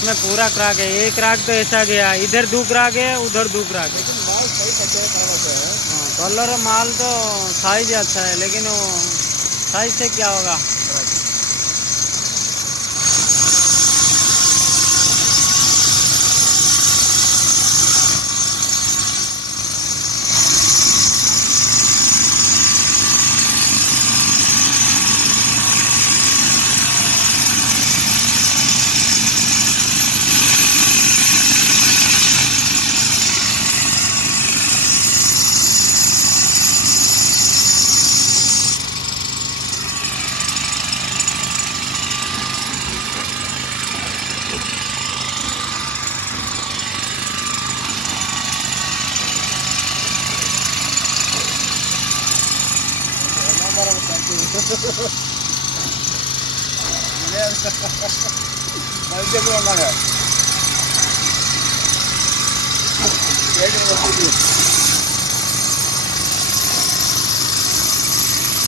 इसमें पूरा क्रैक है। एक क्रैक तो ऐसा गया, इधर दो क्रैक है, उधर दो क्रैक है। लेकिन माल सही पचा है। हाँ, कलर माल तो साइज अच्छा है, लेकिन वो साइज से क्या होगा। Thank you.